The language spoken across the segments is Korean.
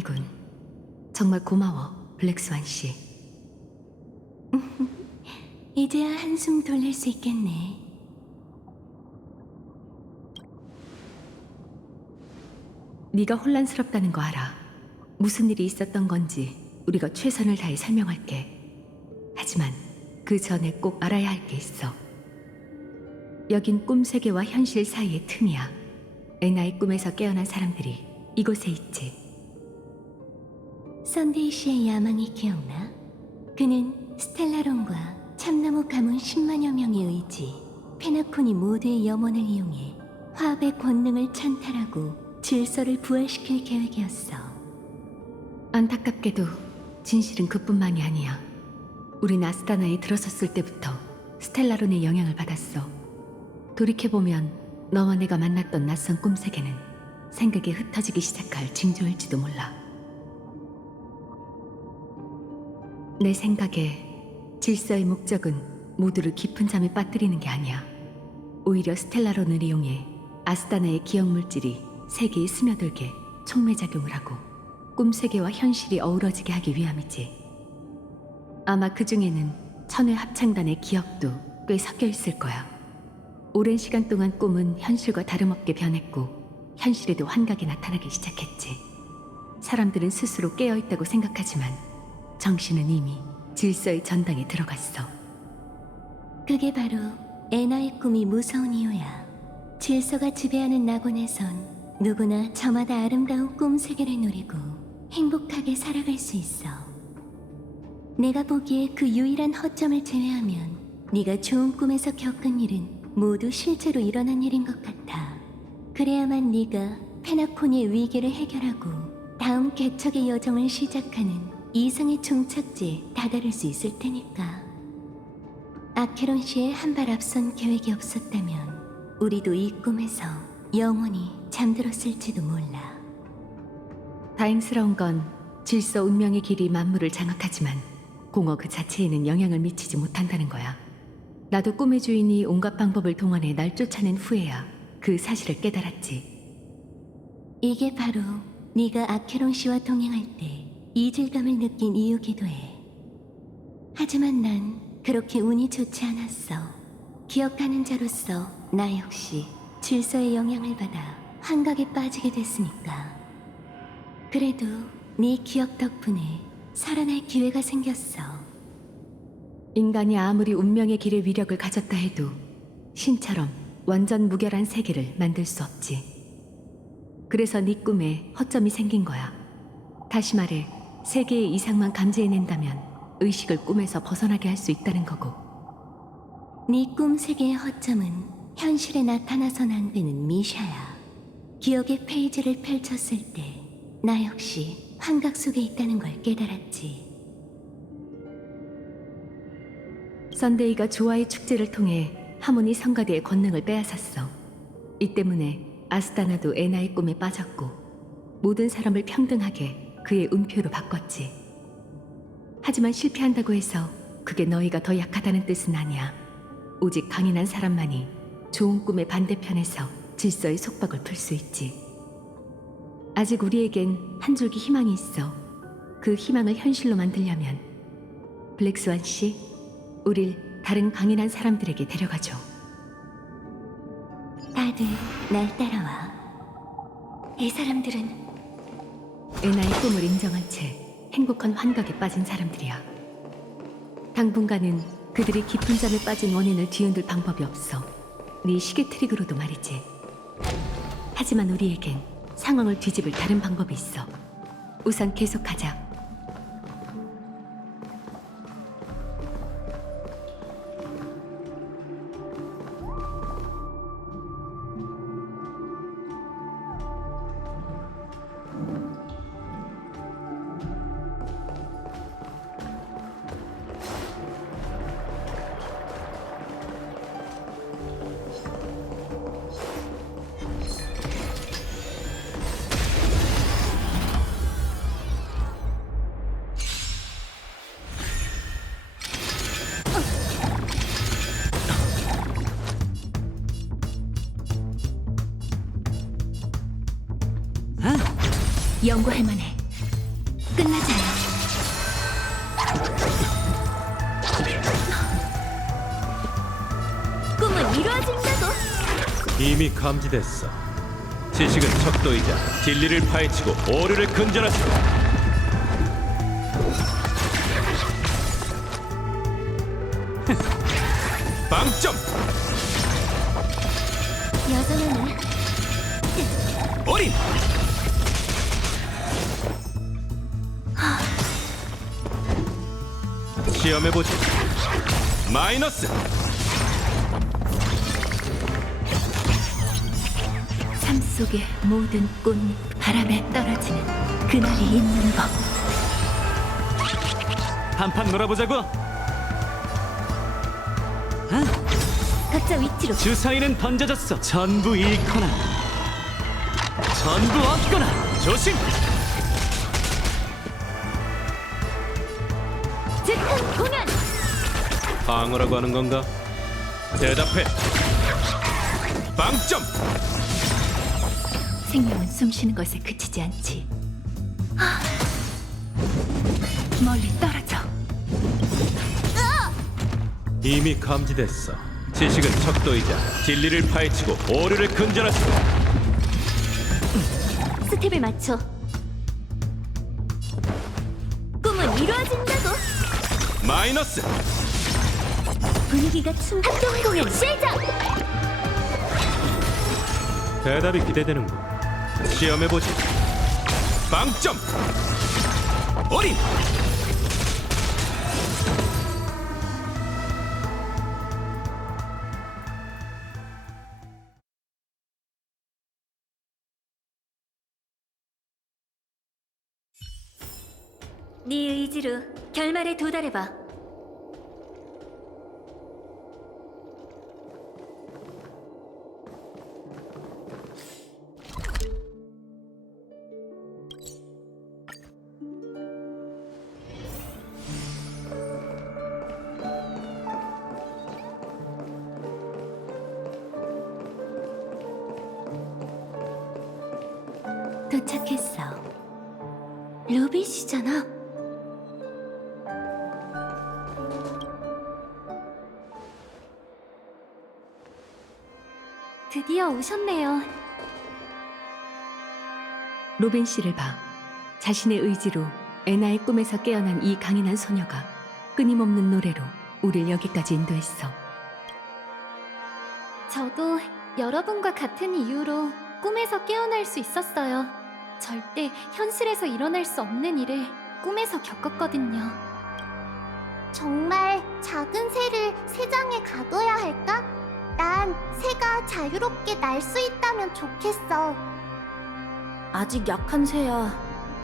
다행이군. 정말 고마워, 블랙스완 씨. 이제야 한숨 돌릴 수 있겠네. 네가 혼란스럽다는 거 알아. 무슨 일이 있었던 건지 우리가 최선을 다해 설명할게. 하지만 그 전에 꼭 알아야 할 게 있어. 여긴 꿈 세계와 현실 사이의 틈이야. 애나의 꿈에서 깨어난 사람들이 이곳에 있지. 썬데이 씨의 야망이 기억나? 그는 스텔라론과 참나무 가문 10만여 명의 의지, 페나콘이 모두의 염원을 이용해 화합의 권능을 찬탈하고 질서를 부활시킬 계획이었어. 안타깝게도 진실은 그뿐만이 아니야. 우린 아스타나에 들어섰을 때부터 스텔라론의 영향을 받았어. 돌이켜보면 너와 내가 만났던 낯선 꿈 세계는 생각에 흩어지기 시작할 징조일지도 몰라. 내 생각에 질서의 목적은 모두를 깊은 잠에 빠뜨리는 게 아니야. 오히려 스텔라론을 이용해 아스타나의 기억물질이 세계에 스며들게 촉매작용을 하고 꿈세계와 현실이 어우러지게 하기 위함이지. 아마 그 중에는 천회 합창단의 기억도 꽤 섞여 있을 거야. 오랜 시간 동안 꿈은 현실과 다름없게 변했고 현실에도 환각이 나타나기 시작했지. 사람들은 스스로 깨어있다고 생각하지만 정신은 이미 질서의 전당에 들어갔어. 그게 바로 애나의 꿈이 무서운 이유야. 질서가 지배하는 낙원에선 누구나 저마다 아름다운 꿈 세계를 누리고 행복하게 살아갈 수 있어. 내가 보기에 그 유일한 허점을 제외하면 네가 좋은 꿈에서 겪은 일은 모두 실제로 일어난 일인 것 같아. 그래야만 네가 페나코니의 위기를 해결하고 다음 개척의 여정을 시작하는 이상의 종착지에 다다를 수 있을 테니까. 아케론 씨의 한 발 앞선 계획이 없었다면 우리도 이 꿈에서 영원히 잠들었을지도 몰라. 다행스러운 건 질서 운명의 길이 만물을 장악하지만 공허 그 자체에는 영향을 미치지 못한다는 거야. 나도 꿈의 주인이 온갖 방법을 동원해 날 쫓아낸 후에야 그 사실을 깨달았지. 이게 바로 네가 아케론 씨와 동행할 때 이질감을 느낀 이유기도 해. 하지만 난 그렇게 운이 좋지 않았어. 기억하는 자로서 나 역시 질서의 영향을 받아 환각에 빠지게 됐으니까. 그래도 네 기억 덕분에 살아날 기회가 생겼어. 인간이 아무리 운명의 길의 위력을 가졌다 해도 신처럼 완전 무결한 세계를 만들 수 없지. 그래서 네 꿈에 허점이 생긴 거야. 다시 말해 세계의 이상만 감지해낸다면 의식을 꿈에서 벗어나게 할 수 있다는 거고. 네 꿈 세계의 허점은 현실에 나타나선 안 되는 미샤야. 기억의 페이지를 펼쳤을 때 나 역시 환각 속에 있다는 걸 깨달았지. 썬데이가 조화의 축제를 통해 하모니 성가대의 권능을 빼앗았어. 이 때문에 아스타나도 애나의 꿈에 빠졌고 모든 사람을 평등하게 그의 음표로 바꿨지. 하지만 실패한다고 해서 그게 너희가 더 약하다는 뜻은 아니야. 오직 강인한 사람만이 좋은 꿈의 반대편에서 질서의 속박을 풀 수 있지. 아직 우리에겐 한 줄기 희망이 있어. 그 희망을 현실로 만들려면 블랙스완 씨, 우릴 다른 강인한 사람들에게 데려가줘. 다들 날 따라와. 이 사람들은 애나의 꿈을 인정한 채 행복한 환각에 빠진 사람들이야. 당분간은 그들이 깊은 잠에 빠진 원인을 뒤흔들 방법이 없어. 네 시계 트릭으로도 말이지. 하지만 우리에겐 상황을 뒤집을 다른 방법이 있어. 우선 계속하자. 연구할 만해. 끝나지 않아. 꿈은 이루어진다고. 이미 감지됐어. 지식은 척도이자 진리를 파헤치고 오류를 근절하시고. 빵점! 여전하네. 어린! 시험해보지. 마이너스! 삶 속의 모든 꽃잎 바람에 떨어지는 그날이 있는 법. 한판 놀아보자고. 각자 위치로. 주사위는 던져졌어. 전부 잃거나 전부 얻거나. 조심! 즉흥 공연. 방어라고 하는 건가? 대답해. 빵점! 생명은 숨쉬는 것에 그치지 않지. 멀리 떨어져. 이미 감지됐어. 지식은 척도이자 진리를 파헤치고 오류를 근절하시고. 스텝을 맞춰. 꿈은 이루어진다고. 마이너스! 분위기가 합동 공연 시작. 대답이 기대되는군. 시험해보지. 빵점! 어린! 네 의지로 결말에 도달해봐. 도착했어. 로빈씨잖아. 드디어 오셨네요. 로빈 씨를 봐. 자신의 의지로 애나의 꿈에서 깨어난 이 강인한 소녀가 끊임없는 노래로 우릴 여기까지 인도했어. 저도 여러분과 같은 이유로 꿈에서 깨어날 수 있었어요. 절대 현실에서 일어날 수 없는 일을 꿈에서 겪었거든요. 정말 작은 새를 새장에 가둬야 할까? 난 새가 자유롭게 날 수 있다면 좋겠어. 아직 약한 새야.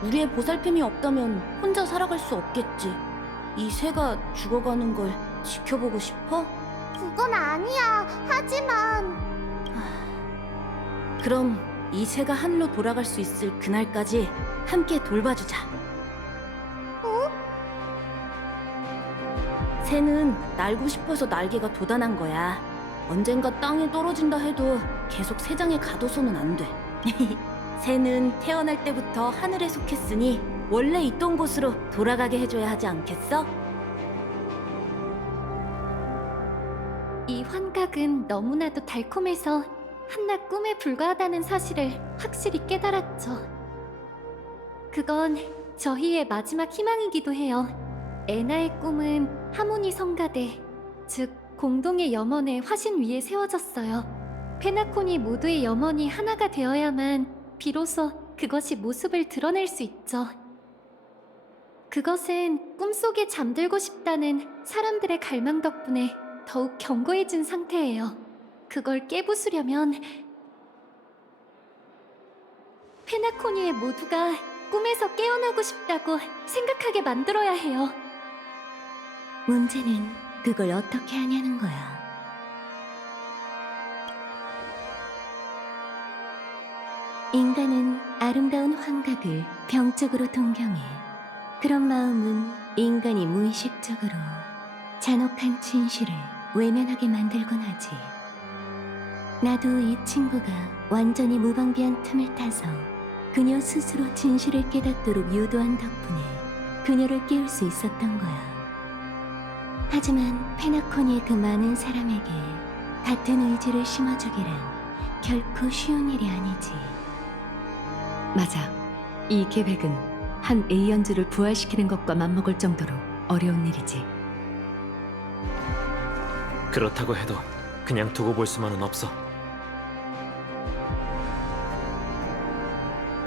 우리의 보살핌이 없다면 혼자 살아갈 수 없겠지. 이 새가 죽어가는 걸 지켜보고 싶어? 그건 아니야. 하지만 그럼 이 새가 하늘로 돌아갈 수 있을 그날까지 함께 돌봐주자. 새는 날고 싶어서 날개가 돋아난 거야. 언젠가 땅에 떨어진다 해도 계속 새장에 가둬서는 안 돼. 새는 태어날 때부터 하늘에 속했으니 원래 있던 곳으로 돌아가게 해줘야 하지 않겠어? 이 환각은 너무나도 달콤해서 한낱 꿈에 불과하다는 사실을 확실히 깨달았죠. 그건 저희의 마지막 희망이기도 해요. 애나의 꿈은 하모니 성가대, 즉 공동의 염원의 화신 위에 세워졌어요. 페나콘이 모두의 염원이 하나가 되어야만 비로소 그것이 모습을 드러낼 수 있죠. 그것은 꿈속에 잠들고 싶다는 사람들의 갈망 덕분에 더욱 견고해진 상태예요. 그걸 깨부수려면 페나코니의 모두가 꿈에서 깨어나고 싶다고 생각하게 만들어야 해요. 문제는 그걸 어떻게 하냐는 거야. 인간은 아름다운 환각을 병적으로 동경해. 그런 마음은 인간이 무의식적으로 잔혹한 진실을 외면하게 만들곤 하지. 나도 이 친구가 완전히 무방비한 틈을 타서 그녀 스스로 진실을 깨닫도록 유도한 덕분에 그녀를 깨울 수 있었던 거야. 하지만 페나코니의 그 많은 사람에게 같은 의지를 심어주기란 결코 쉬운 일이 아니지. 맞아. 이 계획은 한 에이언즈를 부활시키는 것과 맞먹을 정도로 어려운 일이지. 그렇다고 해도 그냥 두고 볼 수만은 없어.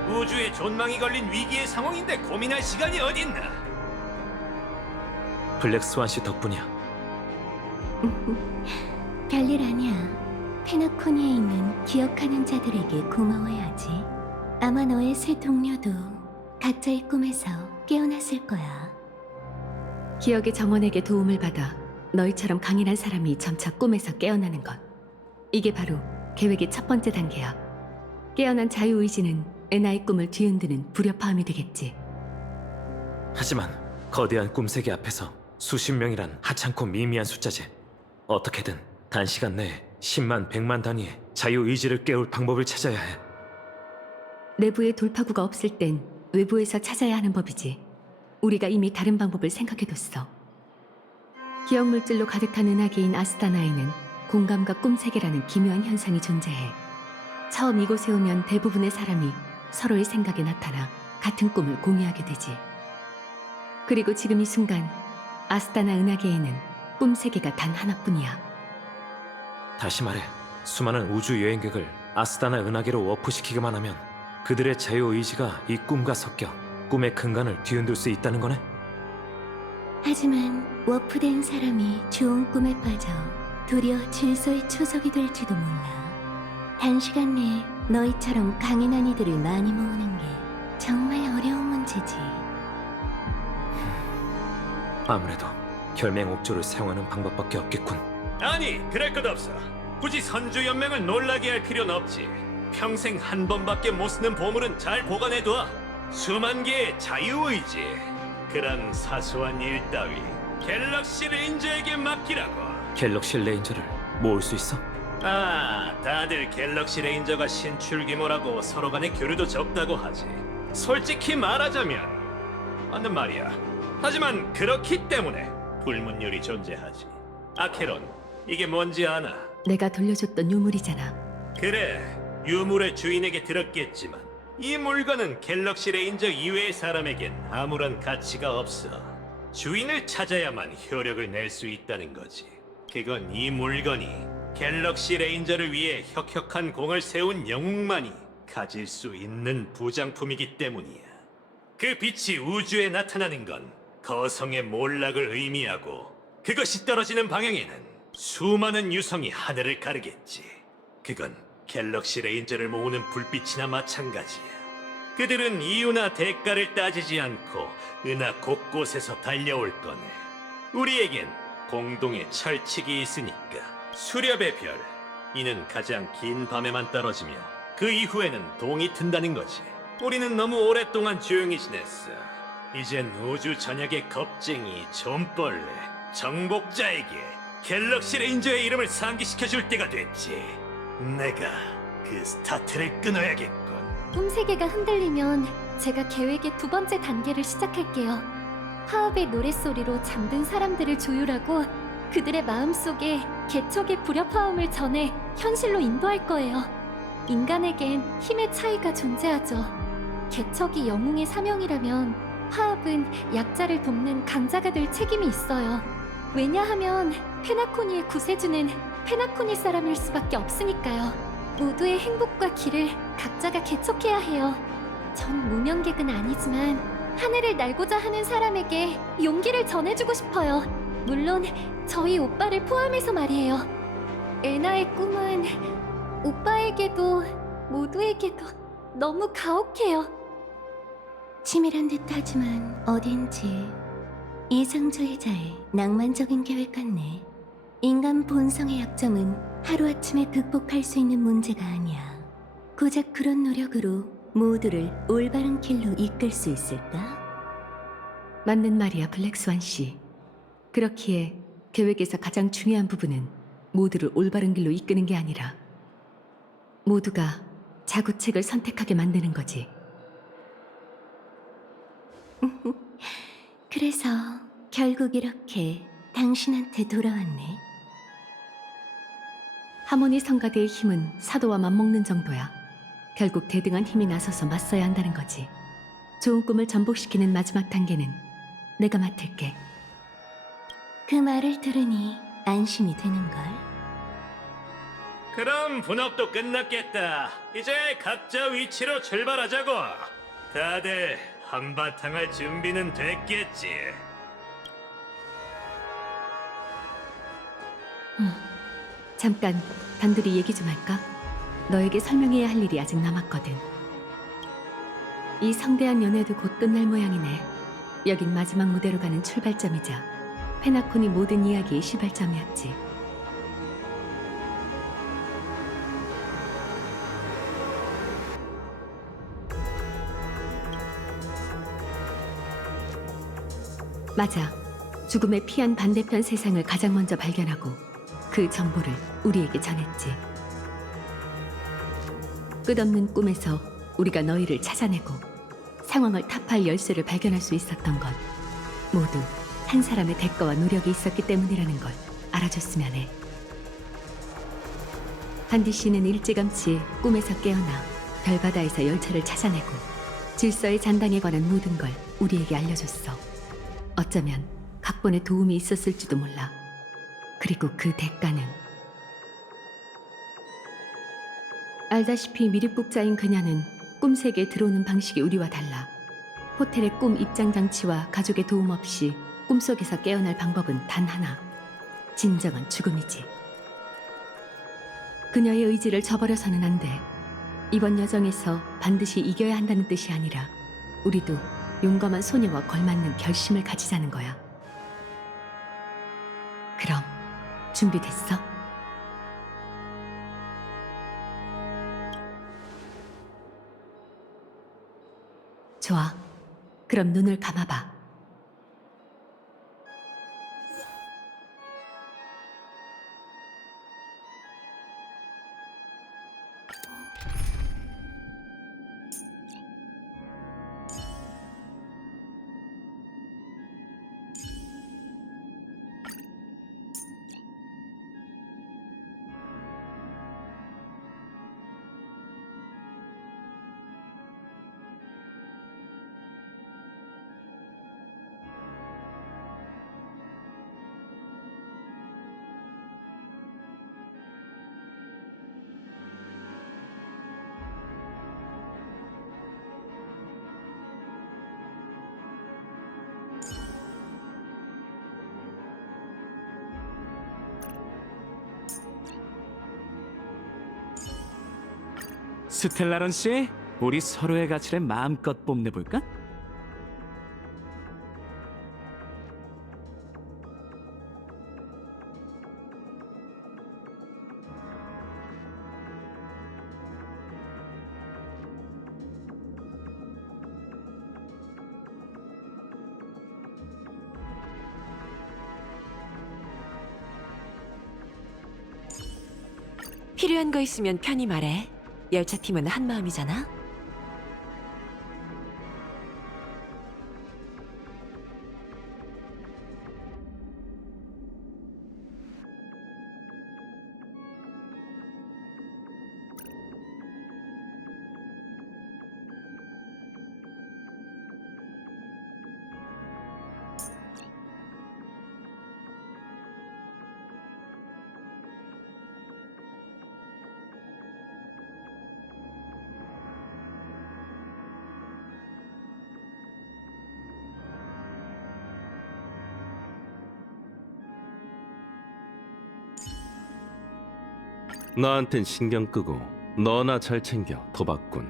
우주에 존망이 걸린 위기의 상황인데 고민할 시간이 어딨나? 블랙 스완 씨 덕분이야. 별일 아니야. 페나코니에 있는 기억하는 자들에게 고마워야지. 아마 너의 새 동료도 각자의 꿈에서 깨어났을 거야. 기억의 정원에게 도움을 받아 너희처럼 강인한 사람이 점차 꿈에서 깨어나는 것. 이게 바로 계획의 첫 번째 단계야. 깨어난 자유의지는 에나의 꿈을 뒤흔드는 불협화음이 되겠지. 하지만 거대한 꿈세계 앞에서 수십 명이란 하찮고 미미한 숫자지. 어떻게든 단시간 내에 10만, 100만 단위의 자유의지를 깨울 방법을 찾아야 해. 내부에 돌파구가 없을 땐 외부에서 찾아야 하는 법이지. 우리가 이미 다른 방법을 생각해뒀어. 기억물질로 가득한 은하계인 아스타나에는 공감과 꿈세계라는 기묘한 현상이 존재해. 처음 이곳에 오면 대부분의 사람이 서로의 생각에 나타나 같은 꿈을 공유하게 되지. 그리고 지금 이 순간 아스타나 은하계에는 꿈세계가 단 하나뿐이야. 다시 말해, 수많은 우주 여행객을 아스타나 은하계로 워프시키기만 하면 그들의 자유의지가 이 꿈과 섞여 꿈의 근간을 뒤흔들 수 있다는 거네? 하지만 워프된 사람이 좋은 꿈에 빠져 도리어 질서의 초석이 될지도 몰라. 단시간 내에 너희처럼 강인한 이들을 많이 모으는 게 정말 어려운 문제지. 아무래도 결맹옥조를 사용하는 방법밖에 없겠군. 아니, 그럴 것 없어. 굳이 선주 연맹을 놀라게 할 필요는 없지. 평생 한 번밖에 못 쓰는 보물은 잘 보관해둬. 수만 개의 자유의지. 그런 사소한 일 따위 갤럭시 레인저에게 맡기라고. 갤럭시 레인저를 모을 수 있어? 아, 다들 갤럭시 레인저가 신출귀모라고 서로 간의 교류도 적다고 하지. 솔직히 말하자면 맞는 말이야. 하지만 그렇기 때문에 불문율이 존재하지. 아케론, 이게 뭔지 아나? 내가 돌려줬던 유물이잖아. 그래, 유물의 주인에게 들었겠지만 이 물건은 갤럭시 레인저 이외의 사람에겐 아무런 가치가 없어. 주인을 찾아야만 효력을 낼 수 있다는 거지. 그건 이 물건이 갤럭시 레인저를 위해 혁혁한 공을 세운 영웅만이 가질 수 있는 부장품이기 때문이야. 그 빛이 우주에 나타나는 건 거성의 몰락을 의미하고, 그것이 떨어지는 방향에는 수많은 유성이 하늘을 가르겠지. 그건 갤럭시 레인저를 모으는 불빛이나 마찬가지야. 그들은 이유나 대가를 따지지 않고 은하 곳곳에서 달려올 거네. 우리에겐 공동의 철칙이 있으니까. 수렵의 별, 이는 가장 긴 밤에만 떨어지며 그 이후에는 동이 튼다는 거지. 우리는 너무 오랫동안 조용히 지냈어. 이젠 우주 전역의 겁쟁이, 좀벌레, 정복자에게 갤럭시 레인저의 이름을 상기시켜줄 때가 됐지. 내가 그 스타트를 끊어야겠군. 꿈세계가 흔들리면 제가 계획의 두 번째 단계를 시작할게요. 화합의 노랫소리로 잠든 사람들을 조율하고 그들의 마음속에 개척의 불협화음을 전해 현실로 인도할 거예요. 인간에겐 힘의 차이가 존재하죠. 개척이 영웅의 사명이라면 화합은 약자를 돕는 강자가 될 책임이 있어요. 왜냐하면 페나코니의 구세주는 페나코니 사람일 수밖에 없으니까요. 모두의 행복과 길을 각자가 개척해야 해요. 전 무명객은 아니지만 하늘을 날고자 하는 사람에게 용기를 전해주고 싶어요. 물론 저희 오빠를 포함해서 말이에요. 에나의 꿈은 오빠에게도 모두에게도 너무 가혹해요. 치밀한 듯하지만 어딘지 이상주의자의 낭만적인 계획 같네. 인간 본성의 약점은 하루아침에 극복할 수 있는 문제가 아니야. 고작 그런 노력으로 모두를 올바른 길로 이끌 수 있을까? 맞는 말이야, 블랙스완 씨. 그렇기에 계획에서 가장 중요한 부분은 모두를 올바른 길로 이끄는 게 아니라 모두가 자구책을 선택하게 만드는 거지. 그래서 결국 이렇게 당신한테 돌아왔네. 하모니 성가대의 힘은 사도와 맞먹는 정도야. 결국 대등한 힘이 나서서 맞서야 한다는 거지. 좋은 꿈을 전복시키는 마지막 단계는 내가 맡을게. 그 말을 들으니 안심이 되는걸. 그럼 분업도 끝났겠다. 이제 각자 위치로 출발하자고. 다들 한바탕 할 준비는 됐겠지. 잠깐 단둘이 얘기 좀 할까? 너에게 설명해야 할 일이 아직 남았거든. 이 성대한 연애도 곧 끝날 모양이네. 여긴 마지막 무대로 가는 출발점이자 페나콘이 모든 이야기의 시발점이었지. 맞아. 죽음의 피한 반대편 세상을 가장 먼저 발견하고 그 정보를 우리에게 전했지. 끝없는 꿈에서 우리가 너희를 찾아내고 상황을 타파할 열쇠를 발견할 수 있었던 건 모두 한 사람의 대가와 노력이 있었기 때문이라는 걸 알아줬으면 해. 한디 씨는 일찌감치 꿈에서 깨어나 별바다에서 열차를 찾아내고 질서의 잔당에 관한 모든 걸 우리에게 알려줬어. 어쩌면 각본에 도움이 있었을지도 몰라. 그리고 그 대가는 알다시피 미륵국자인 그녀는 꿈세계에 들어오는 방식이 우리와 달라. 호텔의 꿈 입장 장치와 가족의 도움 없이 꿈속에서 깨어날 방법은 단 하나. 진정한 죽음이지. 그녀의 의지를 저버려서는 안 돼. 이번 여정에서 반드시 이겨야 한다는 뜻이 아니라 우리도 용감한 소녀와 걸맞는 결심을 가지자는 거야. 그럼 준비됐어? 좋아. 그럼 눈을 감아봐. 스텔라론 씨, 우리 서로의 가치를 마음껏 뽐내볼까? 필요한 거 있으면 편히 말해. 열차팀은 한 마음이잖아. 나한텐 신경 끄고 너나 잘 챙겨 도박꾼.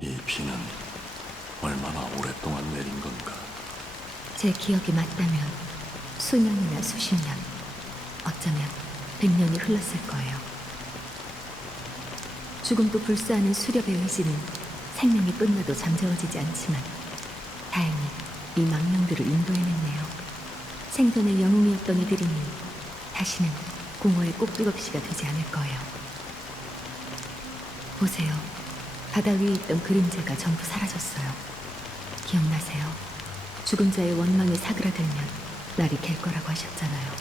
이 비는 얼마나 오랫동안 내린 건가? 제 기억이 맞다면 수년이나 수십 년, 어쩌면 100년이 흘렀을 거예요. 죽음도 불사하는 수렵의 의지는 생명이 끝나도 잠재워지지 않지만 다행히 이 망령들을 인도해냈네요. 생전의 영웅이었던 이들이니 다시는 공허의 꼭두각시가 되지 않을 거예요. 보세요. 바다 위에 있던 그림자가 전부 사라졌어요. 기억나세요? 죽은 자의 원망에 사그라들면 날이 갤 거라고 하셨잖아요.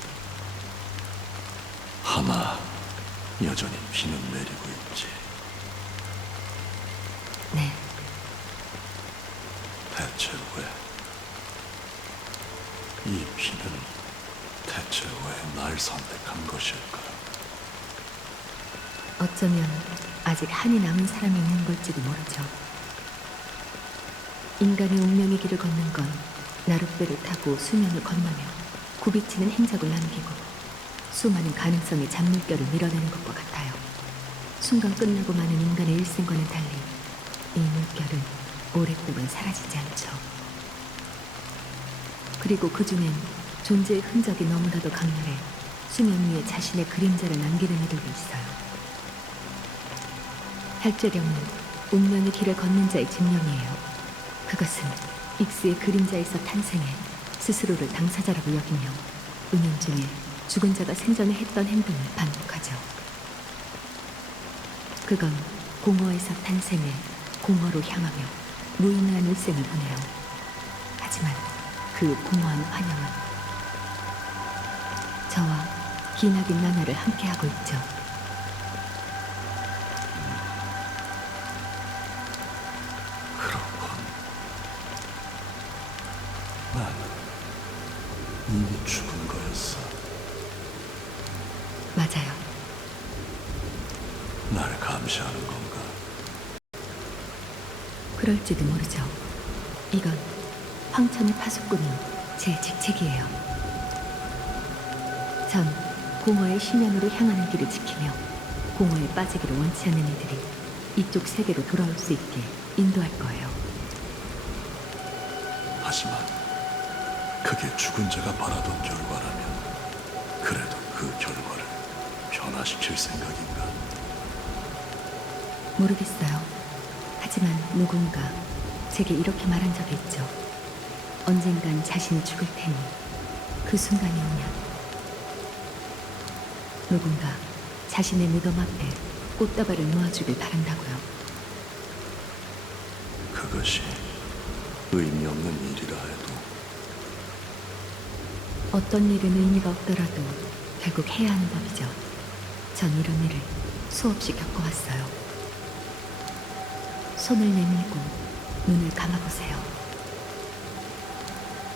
하나, 여전히 비는 내리고 있지. 네, 대체 왜? 이 비는 대체 왜 날 선택한 것일까? 어쩌면 아직 한이 남은 사람이 있는 걸지도 모르죠. 인간의 운명의 길을 걷는 건 나룻배를 타고 수면을 건너며 굽이치는 행적을 남기고 수많은 가능성의 잔물결을 밀어내는 것과 같아요. 순간 끝나고 마는 인간의 일생과는 달리 이 물결은 오랫동안 사라지지 않죠. 그리고 그 중엔 존재의 흔적이 너무나도 강렬해 수면 위에 자신의 그림자를 남기는 이들도 있어요. 할제령은 운명의 길을 걷는 자의 집념이에요. 그것은 익스의 그림자에서 탄생해 스스로를 당사자라고 여기며 은연중에 죽은 자가 생전에 했던 행동을 반복하죠. 그건 공허에서 탄생해 공허로 향하며 무의미한 일생을 보내요. 하지만 그 공허한 환영은 저와 기나긴 나날을 함께하고 있죠. 그렇군. 난 이미 죽은 거였어. 맞아요. 날 감시하는 건가? 그럴지도 모르죠. 이건 황천의 파수꾼인 제 직책이에요. 전 공허의 심연으로 향하는 길을 지키며 공허에 빠지기를 원치 않는 이들이 이쪽 세계로 돌아올 수 있게 인도할 거예요. 하지만 그게 죽은 자가 바라던 결과라면 그래도 그 결과를 변화시킬 생각인가? 모르겠어요. 하지만 누군가 제게 이렇게 말한 적이 있죠. 언젠간 자신이 죽을 테니 그 순간이 오면 누군가 자신의 무덤 앞에 꽃다발을 놓아주길 바란다고요. 그것이 의미 없는 일이라 해도 어떤 일은 의미가 없더라도 결국 해야 하는 법이죠. 전 이런 일을 수없이 겪어왔어요. 손을 내밀고 눈을 감아보세요.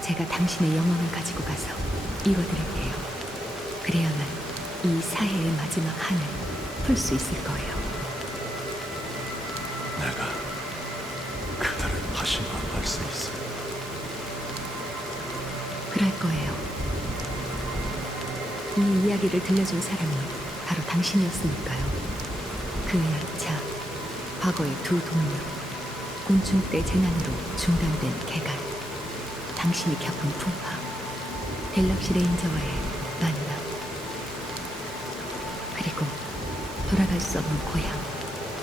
제가 당신의 영혼을 가지고 가서 이뤄드릴게요. 그래야만 이 사해의 마지막 한을 풀 수 있을 거예요. 내가 그들을 다시 만날 수 있어. 그럴 거예요. 이 이야기를 들려준 사람이 바로 당신이었으니까요. 그 열차, 과거의 두 동료, 곤충 때 재난으로 중단된 개간, 당신이 겪은 풍파, 갤럭시 레인저와의 만남, 그리고 돌아갈 수 없는 고향,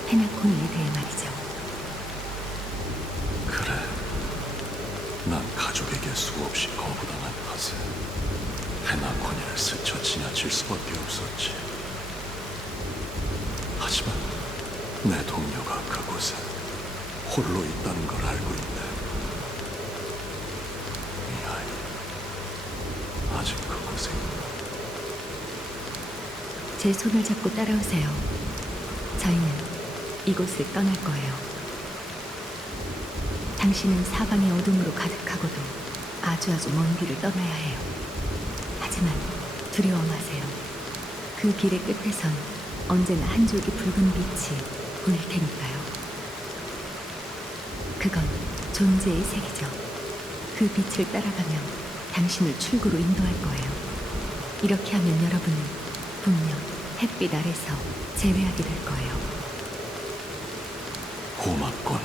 헤나코니에 대해 말이죠. 그래, 난 가족에게 수없이 거부당한 탓에 헤나코니를 스쳐 지나칠 수밖에 없었지. 하지만 내 동료가 그곳에 홀로 있다는 걸 알고 있네. 이 아이 아직 그곳에 있나? 제 손을 잡고 따라오세요. 저희는 이곳을 떠날 거예요. 당신은 사방의 어둠으로 가득하고도 아주 먼 길을 떠나야 해요. 하지만 두려워 마세요. 그 길의 끝에선 언제나 한 줄기 붉은 빛이 보일 테니까요. 그건 존재의 색이죠. 그 빛을 따라가면 당신을 출구로 인도할 거예요. 이렇게 하면 여러분은 분명 햇빛 아래서 재회하게 될 거예요. 고맙군.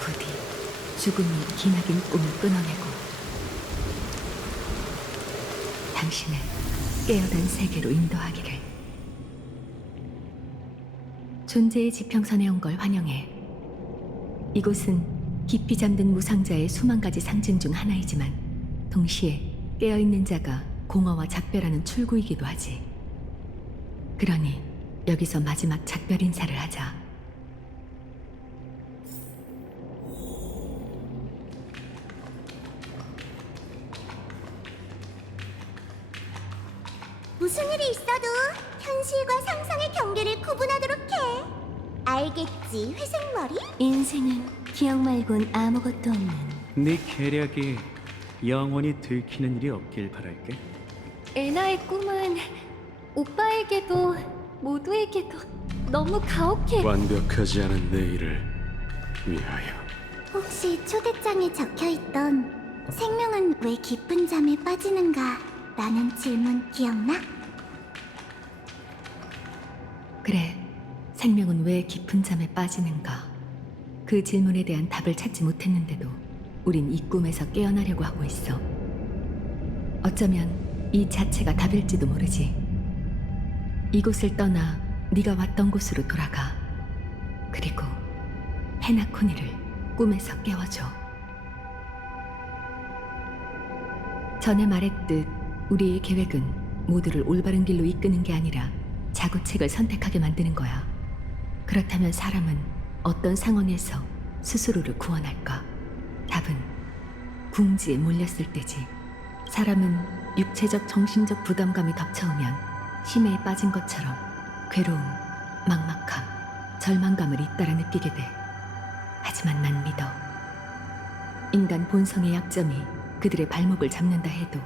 부디 죽음이 기나긴 꿈을 끊어내고 당신을 깨어난 세계로 인도하기를. 존재의 지평선에 온 걸 환영해. 이곳은 깊이 잠든 무상자의 수만 가지 상징 중 하나이지만 동시에 깨어있는 자가 공허와 작별하는 출구이기도 하지. 그러니 여기서 마지막 작별 인사를 하자. 무슨 일이 있어도 현실과 상상의 경계를 구분하도록 해. 알겠지, 회색머리? 인생은 기억 말곤 아무것도 없는. 네 계략이 영원히 들키는 일이 없길 바랄게. 에나의 꿈은 오빠에게도 모두에게도 너무 가혹해. 완벽하지 않은 내일을 위하여. 혹시 초대장에 적혀있던 생명은 왜 깊은 잠에 빠지는가? 라는 질문 기억나? 그래, 생명은 왜 깊은 잠에 빠지는가? 그 질문에 대한 답을 찾지 못했는데도 우린 이 꿈에서 깨어나려고 하고 있어. 어쩌면 이 자체가 답일지도 모르지. 이곳을 떠나 네가 왔던 곳으로 돌아가. 그리고 페나코니를 꿈에서 깨워줘. 전에 말했듯 우리의 계획은 모두를 올바른 길로 이끄는 게 아니라 자구책을 선택하게 만드는 거야. 그렇다면 사람은 어떤 상황에서 스스로를 구원할까? 답은 궁지에 몰렸을 때지. 사람은 육체적 정신적 부담감이 덮쳐오면 심해에 빠진 것처럼 괴로움, 막막함, 절망감을 잇따라 느끼게 돼. 하지만 난 믿어. 인간 본성의 약점이 그들의 발목을 잡는다 해도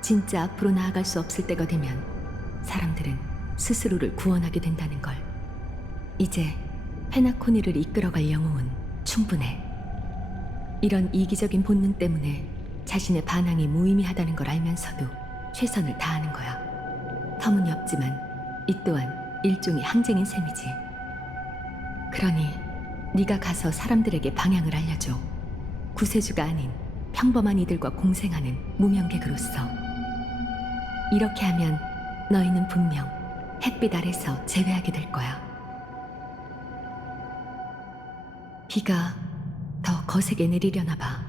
진짜 앞으로 나아갈 수 없을 때가 되면 사람들은 스스로를 구원하게 된다는 걸. 이제 페나코니를 이끌어갈 영웅은 충분해. 이런 이기적인 본능 때문에 자신의 반항이 무의미하다는 걸 알면서도 최선을 다하는 거야. 터무니없지만 이 또한 일종의 항쟁인 셈이지. 그러니 네가 가서 사람들에게 방향을 알려줘. 구세주가 아닌 평범한 이들과 공생하는 무명객으로서. 이렇게 하면 너희는 분명 햇빛 아래서 재회하게 될 거야. 비가 더 거세게 내리려나 봐.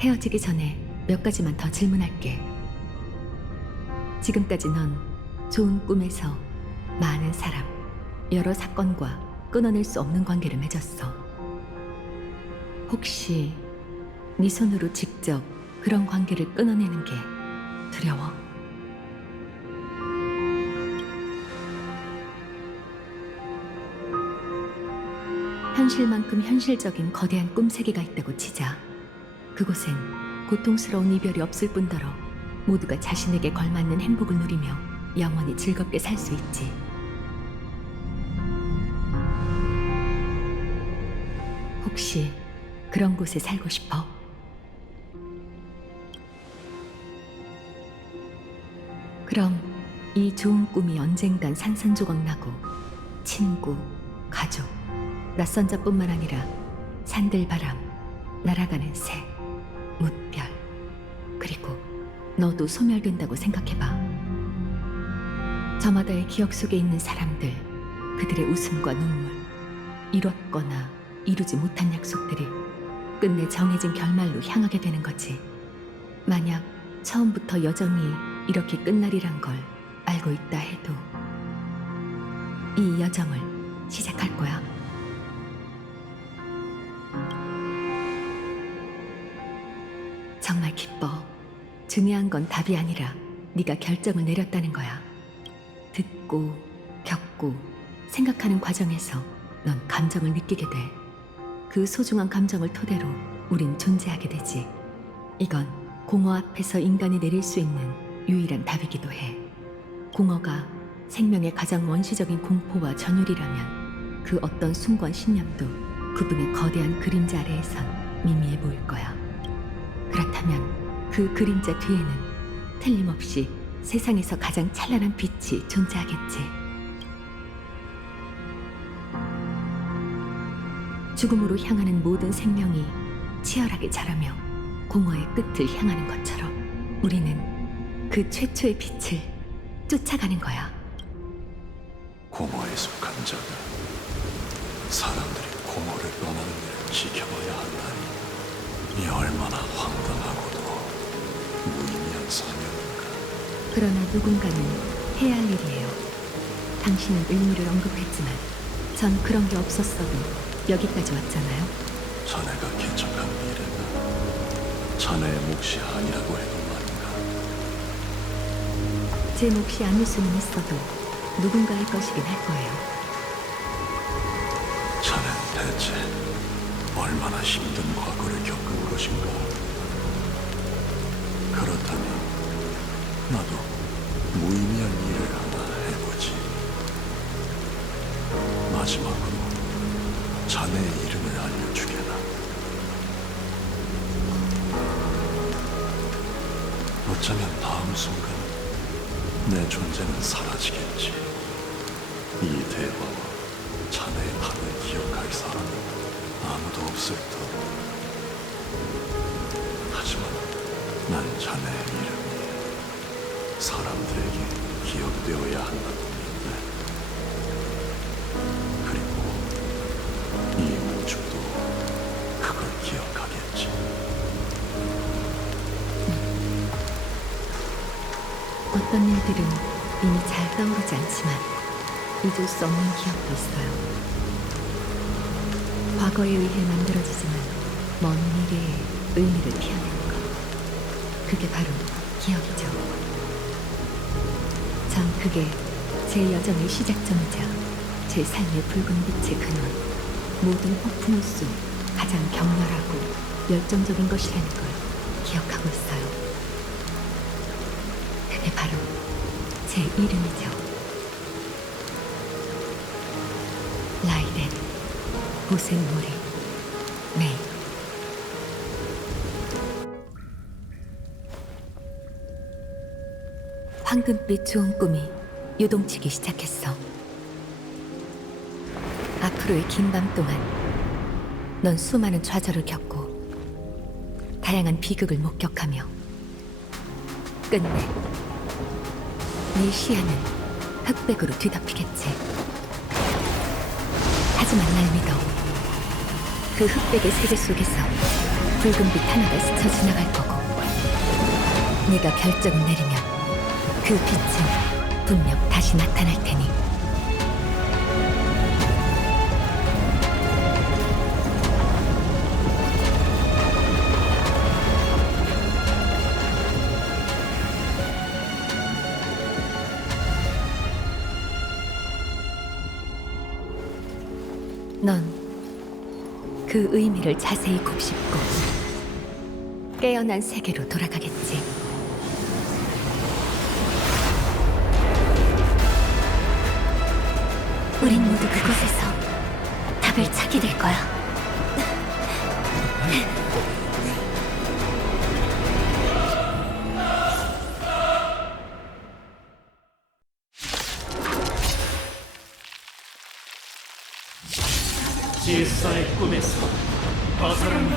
헤어지기 전에 몇 가지만 더 질문할게. 지금까지 넌 좋은 꿈에서 많은 사람, 여러 사건과 끊어낼 수 없는 관계를 맺었어. 혹시 네 손으로 직접 그런 관계를 끊어내는 게 두려워? 현실만큼 현실적인 거대한 꿈세계가 있다고 치자. 그곳엔 고통스러운 이별이 없을 뿐더러 모두가 자신에게 걸맞는 행복을 누리며 영원히 즐겁게 살 수 있지. 혹시 그런 곳에 살고 싶어? 그럼 이 좋은 꿈이 언젠간 산산조각나고 친구, 가족, 낯선 자뿐만 아니라 산들바람, 날아가는 새, 뭇별, 그리고 너도 소멸된다고 생각해봐. 저마다의 기억 속에 있는 사람들, 그들의 웃음과 눈물, 이뤘거나 이루지 못한 약속들이 끝내 정해진 결말로 향하게 되는 거지. 만약 처음부터 여정이 이렇게 끝날이란 걸 알고 있다 해도 이 여정을 시작할 거야. 정말 기뻐. 중요한 건 답이 아니라 네가 결정을 내렸다는 거야. 듣고, 겪고, 생각하는 과정에서 넌 감정을 느끼게 돼. 그 소중한 감정을 토대로 우린 존재하게 되지. 이건 공허 앞에서 인간이 내릴 수 있는 유일한 답이기도 해. 공허가 생명의 가장 원시적인 공포와 전율이라면 그 어떤 숭고한 신념도 그분의 거대한 그림자 아래에선 미미해 보일 거야. 그렇다면 그 그림자 뒤에는 틀림없이 세상에서 가장 찬란한 빛이 존재하겠지. 죽음으로 향하는 모든 생명이 치열하게 자라며 공허의 끝을 향하는 것처럼 우리는 그 최초의 빛을 쫓아가는 거야. 공허에 속한 자가 사람들이 공허를 떠나는 일을 지켜봐야 한다니, 이 얼마나 황당하고도 무의미한 사명인가. 그러나 누군가는 해야 할 일이에요. 당신은 의미를 언급했지만 전 그런 게 없었어도 여기까지 왔잖아요. 자네가 개척한 미래는 자네의 몫이 아니라고 해도 말인가. 제 몫이 아닐 수는 있어도 누군가의 것이긴 할 거예요. 자넨 대체 얼마나 힘든 과거를 겪은 것인가. 그렇다면 나도 무의미한 일을 하나 해보지. 마지막으로 자네의 이름을 알려주게나. 어쩌면 다음 순간 내 존재는 사라지겠지. 이 대화와 자네의 답을 기억할 사람은 아무도 없을 터. 하지만 난 자네의 이름이 사람들에게 기억되어야 한다고 믿네. 그리고 이 우주도 그걸 기억하겠지. 어떤 일들은 이미 잘 떠오르지 않지만 잊을 수 없는 기억도 있어요. 과거에 의해 만들어지지만 먼 미래의 의미를 피어내는 것. 그게 바로 기억이죠. 전 그게 제 여정의 시작점이자 제 삶의 붉은 빛의 근원, 모든 폭풍우 속 가장 격렬하고 열정적인 것이라는 걸 기억하고 있어요. 그게 바로 제 이름이죠. 라이덴, 보센모리, 메이. 황금빛 좋은 꿈이 요동치기 시작했어. 앞으로의 긴 밤 동안 넌 수많은 좌절을 겪고 다양한 비극을 목격하며 끝내 네 시야는 흑백으로 뒤덮이겠지. 하지만 날 믿어. 그 흑백의 세계 속에서 붉은빛 하나가 스쳐 지나갈 거고 네가 결정을 내리면 그 빛은 분명 다시 나타날 테니. 넌 그 의미를 자세히 곱씹고 깨어난 세계로 돌아가겠지. 우린 모두 그곳에서 답을 찾게 될 거야. 질서의 꿈에서 벗어난 것.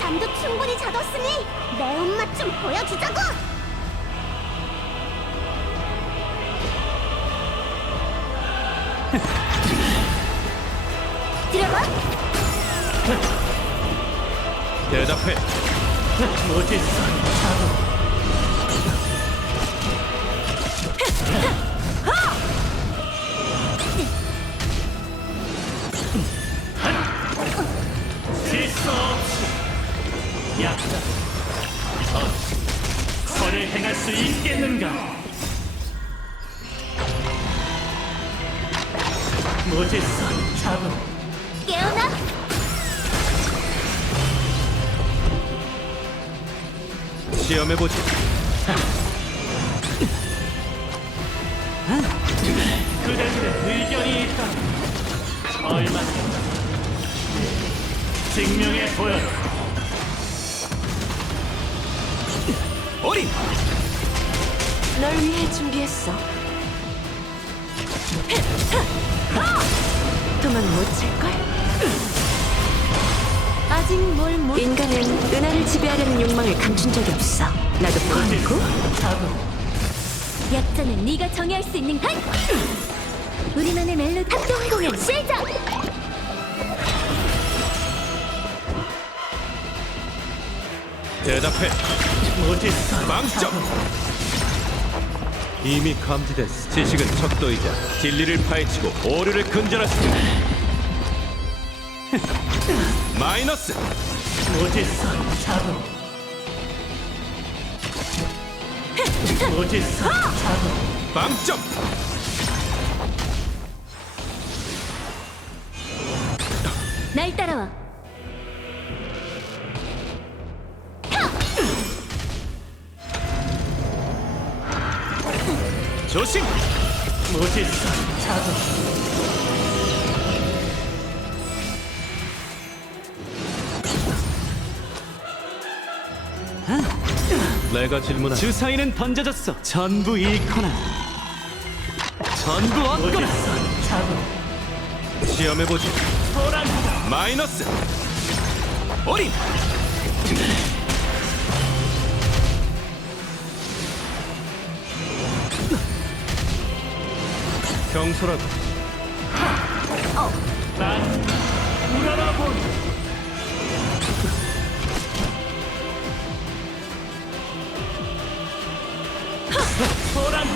잠도 충분히 잤었으니 내 엄마 좀 보여주자고! 들어봐! 대답해. 모질선 질서 없이 약간 선을 행할 수 있겠는가? 모질선 자동. 깨어나! 시험해보지. 그대들의 의견이 있다. 얼마나 증명해 보여라. 어린! 널 위해 준비했어. 도망 못 칠걸? 아직 뭘 못... 인간은 은하를 지배하려는 욕망을 감춘 적이 없어. 나도 포함이고. 약자는 네가 정의할 수 있는 한! 우리만의 멜로디 합동 공연 시작! 대답해. 모질선 망점! 이미 감지됐어. 지식은 척도이자 진리를 파헤치고 오류를 근절하시다. 마이너스. 무질서 자동. 무질서 자동. 빵점. 날 따라와. 조심. 무질서 자동. 내가 질문한 주사위는 던져졌어. 전부 잃거나 전부 얻거나. 무질서 자동. 시험해보지. 마이너스. 어린. 경솔하고.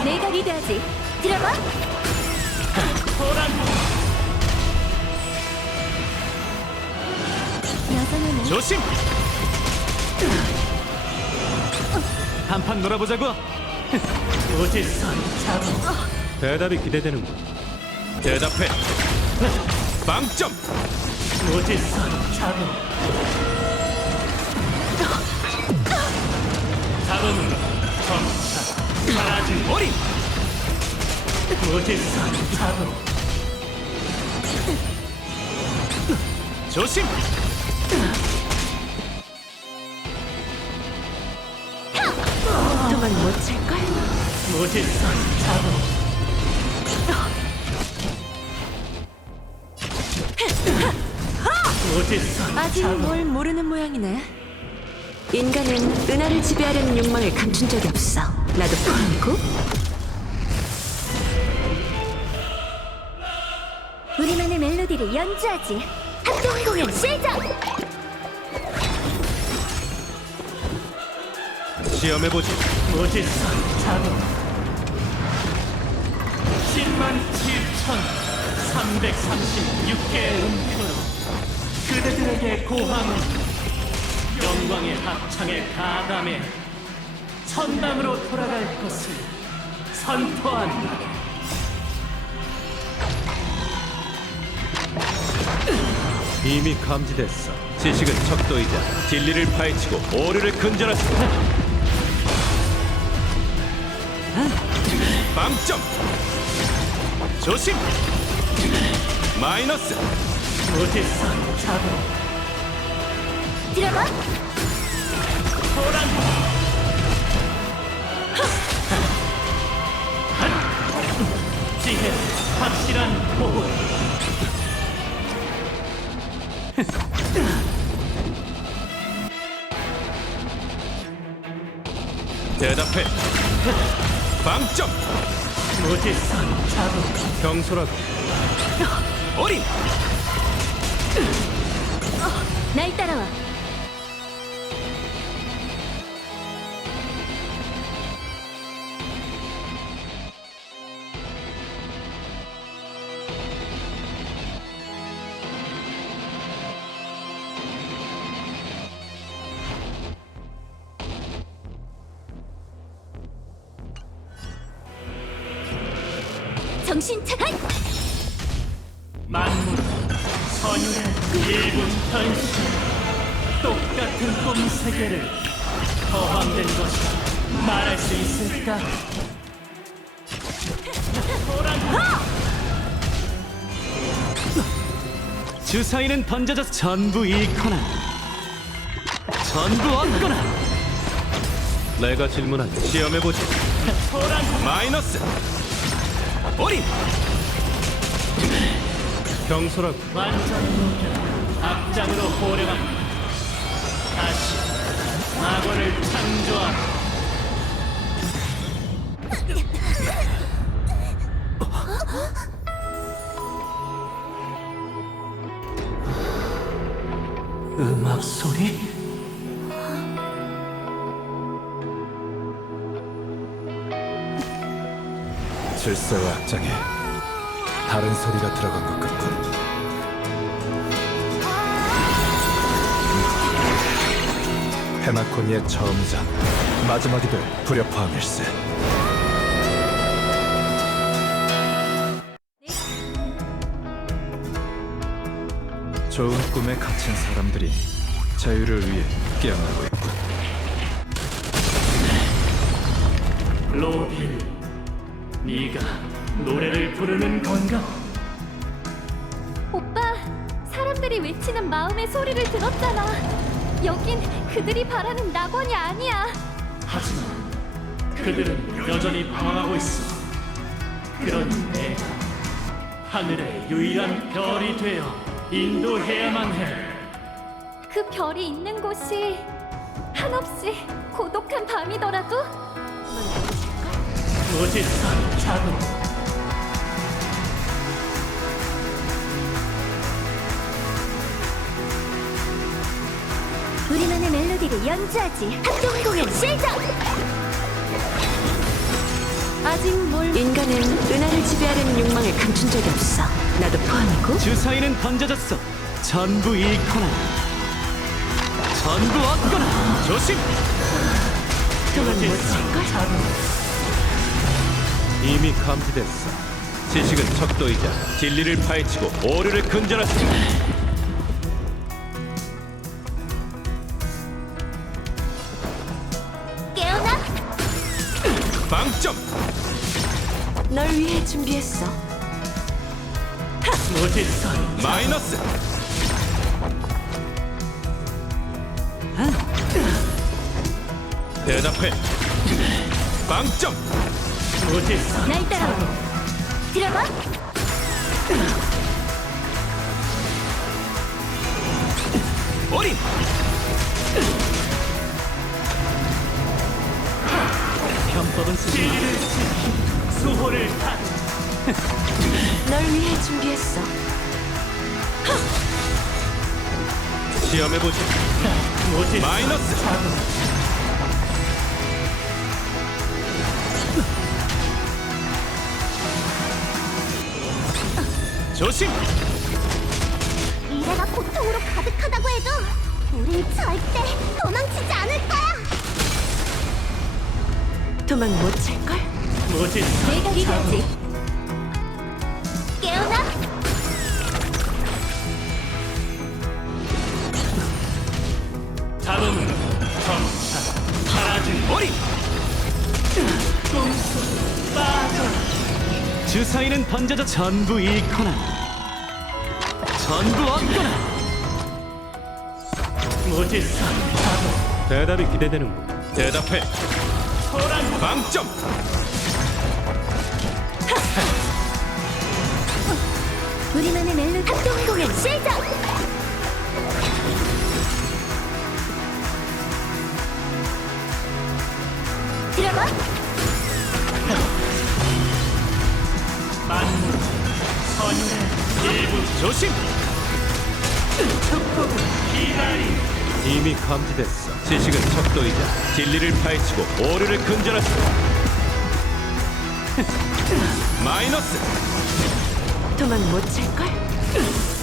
내가 리드하지. 들어봐. 여자는 조심. 한판 놀아보자고. 무질서 자동. 대답이 기대되는군. 대답해. 빵점. 무질서 자동. 잡음으로 점차 사라진 어린. 무질서 자동. 조심. 도망 못 찰걸? 무질서 자동. 무질서 아직 자동. 뭘 모르는 모양이네. 인간은 은하를 지배하려는 욕망을 감춘 적이 없어. 나도 포함이고. 우리만의 멜로디를 연주하지. 합동 공연 시작. 시험해보지. 무질서 자동. 107,336개의 음표로 그대들에게 고함은 영광의 합창에 가담해 천당으로 돌아갈 것을 선포한다. 이미 감지됐어. 지식은 척도이자 진리를 파헤치고 오류를 근절하시다. 빵점. 조심. 마이너스. 무질서 자동. 들어봐. 지혜 확실한 보호. 대답해. 빵점. 무질서 자동. 경솔하고. 어린. 날 따라와. 정신 차려. 만물 선율의 일분 현실. 똑같은 꿈 세계를 허황된 것이 말할 수 있을까? 주사위는 던져졌어. 전부 잃거나 전부 얻거나. 내가 질문한 시험해보지. 마이너스. 어린. 경솔하고. 완전 무결 악장으로 호령합니다. 다시 악원을 창조하라. 음악 소리? 질서가 악장에 다른 소리가 들어간 것 같군. 헤나코니의 처음이자 마지막이 될 불협화음일세. 좋은 꿈에 갇힌 사람들이 자유를 위해 깨어나고 있군. 로빈, 네가 노래를 부르는 건가? 오빠, 사람들이 외치는 마음의 소리를 들었잖아. 여긴 그들이 바라는 낙원이 아니야. 하지만 그들은 여전히 방황하고 있어. 그러니 내가 하늘의 유일한 별이 되어 인도해야만 해. 그 별이 있는 곳이 한없이 고독한 밤이더라도 무지성 자동. 우리만의 멜로디를 연주하지. 합동 공연 시작! 아직 뭘 인간은 은하를 지배하려는 욕망을 감춘 적이 없어. 나도 포함이고. 주사위는 던져졌어. 전부 잃거나 전부 얻거나. 조심. 도망 못 칠걸? 이미 감지됐어. 지식은 척도이자 진리를 파헤치고 오류를 근절하지. 깨어나! 빵점. 널 위해 준비했어. 무지성 마이너스. 대답해. 빵점. 무지성 날 따라와. 들어봐. 어린. 편법은 쓰지 마. 진리를 지키 수호를 타. 널 위해 준비했어. 시험해보지. 무지성 마이너스. 자동. 조심. 미래가 고통으로 가득하다고 해도 우린 절대 도망치지 않을 거야. 도망 못 칠걸? 무지성 내가 이겨지. 깨어나! 잡음은 점차 사라진 어린. 꿈속 빠져. 주사위는 던져져 전부 잃거나 전부 얻거나. 무지성 자동. 대답이 기대되는군. 대답해. 소란 빵점. 우리만의 멜로디. 합동 공연 시작! 들어봐. 만물 선율의 일부 조심. 축복을 기다리. 이미 감지됐어. 지식은 척도이자 진리를 파헤치고 오류를 근절하지. 마이너스. 도망 못 칠걸?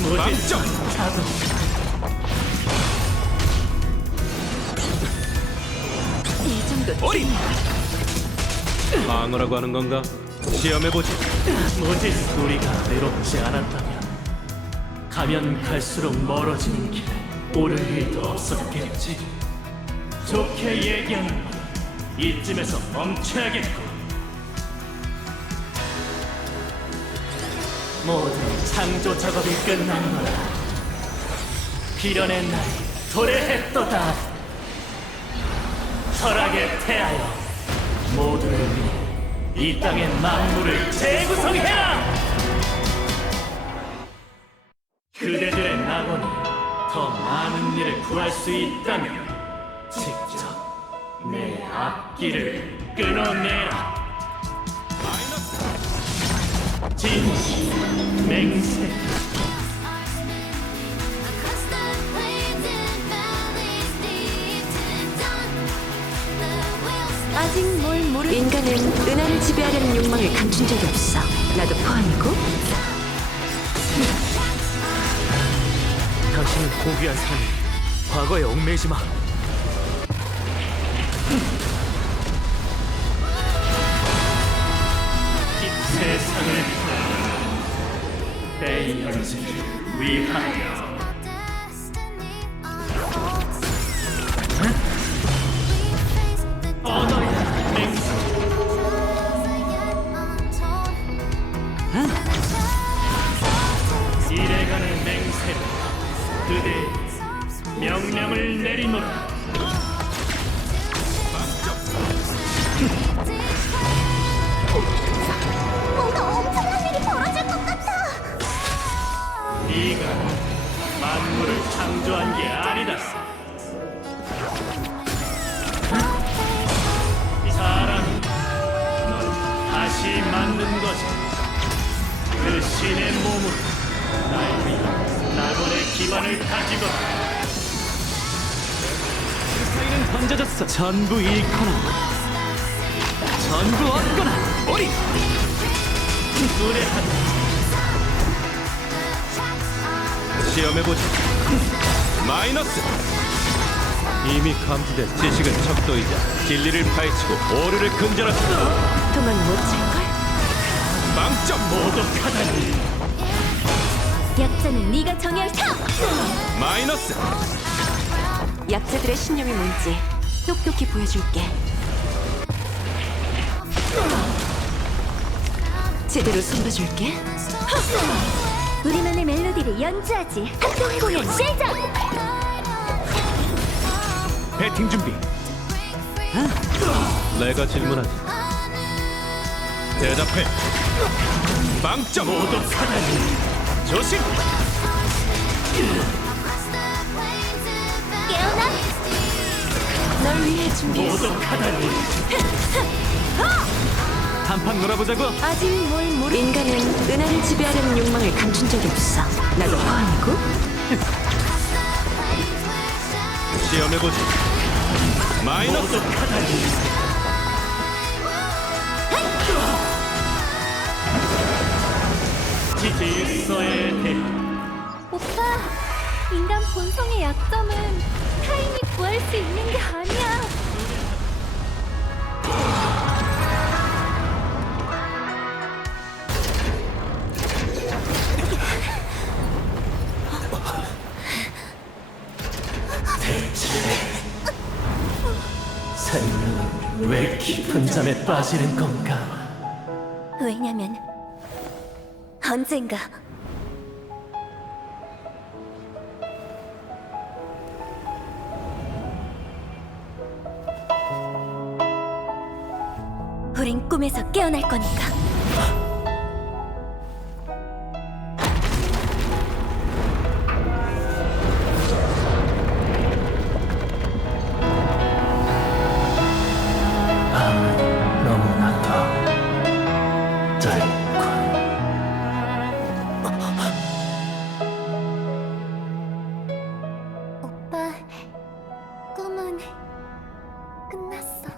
무지성 빵점. 자동. 이 정도 어린. 방어라고 하는 건가? 시험해보지. 무지성 우리가 외롭지 않았다면 가면 갈수록 멀어지는 길에 오를 일도 없었겠지. 좋게 얘기하는 건 이쯤에서 멈춰야겠고. 모든 창조 작업이 끝난 거라. 비련의 날이 도래했도다. 철학의 태하여 모두를 위해 이 땅의 만물을 재구성해라. 그대들의 낙원이 더 많은 일을 구할 수 있다면 직접 내 앞길을 끊어내라. 진실, 맹세, 아직 뭘 모르 인간은 은하를 지배하려는 욕망을 감춘 적이 없어. 나도 포함이고. 당신은 고귀한 사람이 과거에 얽매이지 마. 세상을 내 현재를 위하여 언어의 맹세 이래가는 맹세로 그대의 명령을 내리노라. 뭔가 엄청난 일이 벌어질 것 같아. 네가 만물을 창조한 게 아니다. 사람이 널 다시 만든 거지. 그 신의 몸으로 날 위해 낙원의 기반을 다지거라. 사이는 던져졌어. 전부 잃거나 전부 얻거나. 오리. 노래한다. 시험해보자. 마이너스. 이미 감지된 지식은 척도이자 진리를 파헤치고 오류를 근절한다. 도망 못 찰걸? 빵점. 모독하다니. 약자는 네가 정의할 사! 마이너스. 약자들의 신념이 뭔지 똑똑히 보여줄게. 제대로 손봐줄게. 우리만의 멜로디를 연주하지. 합동 공연 시작! 배팅 준비. 내가 질문하지. 대답해. 빵점. 모독하다니. 조심. 깨어나! 널 위해 준비했어. 모독하다니. 한판 놀아보자고. 아직 뭘 모르. 인간은 은하를 지배하려는 욕망을 감춘 적이 없어. 나도 포함이고. 시험해보자. 마이너스. 모독하다니. 질서에 대해 오빠, 인간 본성의 약점은 타인이 구할 수 있는 게 아니야. 생명은 왜 깊은 잠에 빠지는 건가? 왜냐면 언젠가 우린 꿈에서 깨어날 거니까. 밤은 너무나 더 짧군. 오빠, 꿈은 끝났어.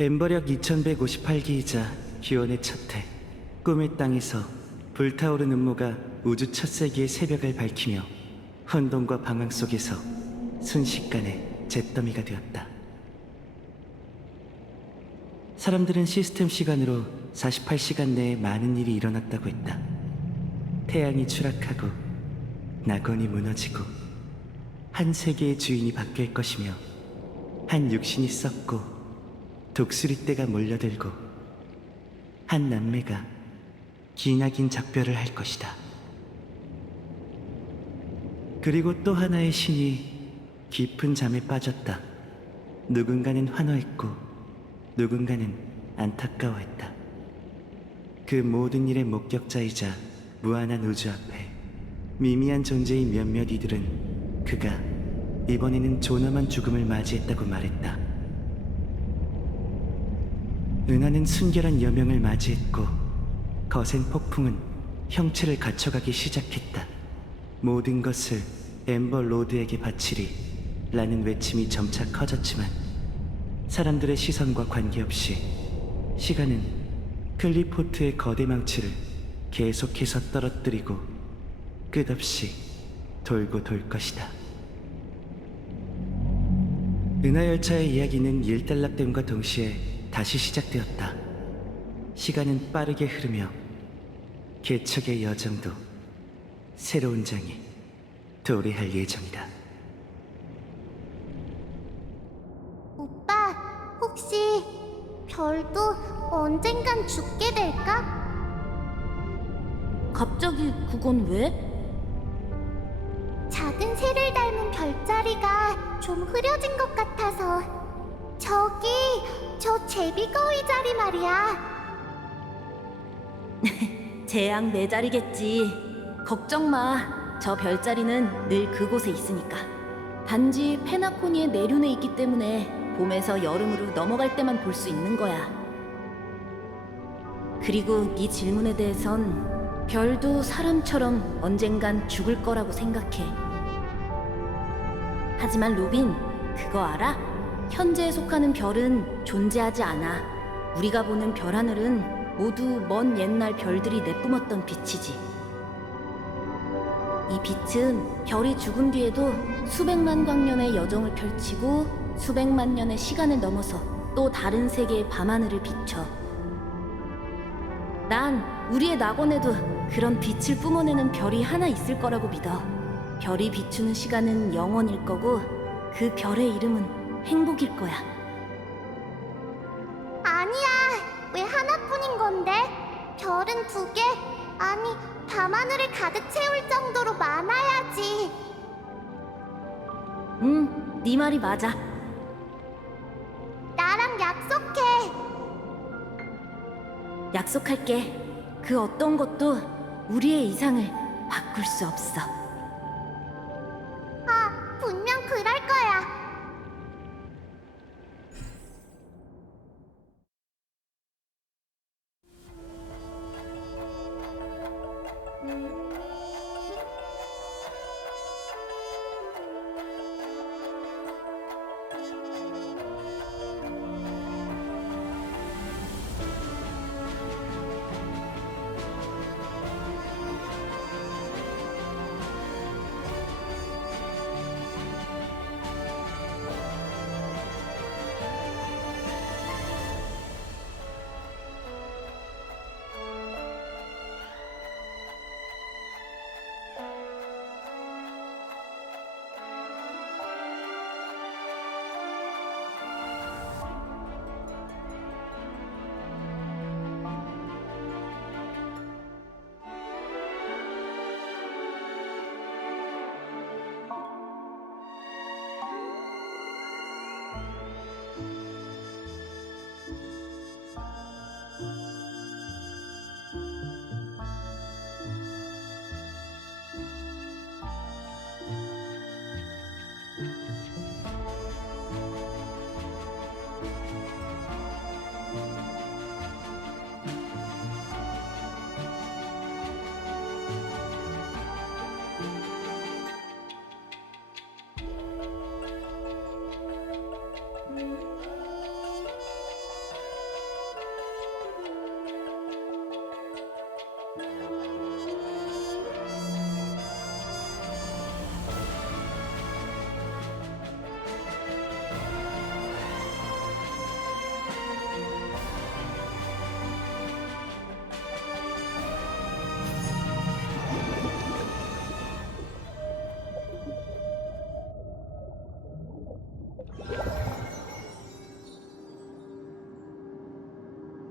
엠버력 2158기이자 기원의 첫 해, 꿈의 땅에서 불타오른 음모가 우주 첫 세기의 새벽을 밝히며 혼돈과 방황 속에서 순식간에 잿더미가 되었다. 사람들은 시스템 시간으로 48시간 내에 많은 일이 일어났다고 했다. 태양이 추락하고 낙원이 무너지고 한 세계의 주인이 바뀔 것이며 한 육신이 썩고 독수리 떼가 몰려들고 한 남매가 기나긴 작별을 할 것이다. 그리고 또 하나의 신이 깊은 잠에 빠졌다. 누군가는 환호했고 누군가는 안타까워했다. 그 모든 일의 목격자이자 무한한 우주 앞에 미미한 존재인 몇몇 이들은 그가 이번에는 존엄한 죽음을 맞이했다고 말했다. 은하는 순결한 여명을 맞이했고 거센 폭풍은 형체를 갖춰가기 시작했다. 모든 것을 엠버 로드에게 바치리 라는 외침이 점차 커졌지만 사람들의 시선과 관계없이 시간은 클리포트의 거대 망치를 계속해서 떨어뜨리고 끝없이 돌고 돌 것이다. 은하열차의 이야기는 일단락됨과 동시에 다시 시작되었다. 시간은 빠르게 흐르며 개척의 여정도 새로운 장에 도래할 예정이다. 오빠, 혹시 별도 언젠간 죽게 될까? 갑자기 그건 왜? 작은 새를 닮은 별자리가 좀 흐려진 것 같아서. 저기, 저 제비거위 자리 말이야. 재앙 내 자리겠지. 걱정 마. 저 별자리는 늘 그곳에 있으니까. 단지 페나코니의 내륜에 있기 때문에 봄에서 여름으로 넘어갈 때만 볼 수 있는 거야. 그리고 네 질문에 대해선 별도 사람처럼 언젠간 죽을 거라고 생각해. 하지만 로빈, 그거 알아? 현재에 속하는 별은 존재하지 않아. 우리가 보는 별 하늘은 모두 먼 옛날 별들이 내뿜었던 빛이지. 이 빛은 별이 죽은 뒤에도 수백만 광년의 여정을 펼치고 수백만 년의 시간을 넘어서 또 다른 세계의 밤하늘을 비춰. 난 우리의 낙원에도 그런 빛을 뿜어내는 별이 하나 있을 거라고 믿어. 별이 비추는 시간은 영원일 거고 그 별의 이름은 행복일 거야. 아니야, 왜 하나뿐인 건데? 별은 2개, 아니 밤하늘을 가득 채울 정도로 많아야지. 네 말이 맞아. 나랑 약속해. 약속할게. 그 어떤 것도 우리의 이상을 바꿀 수 없어. 분명 그럴 거야.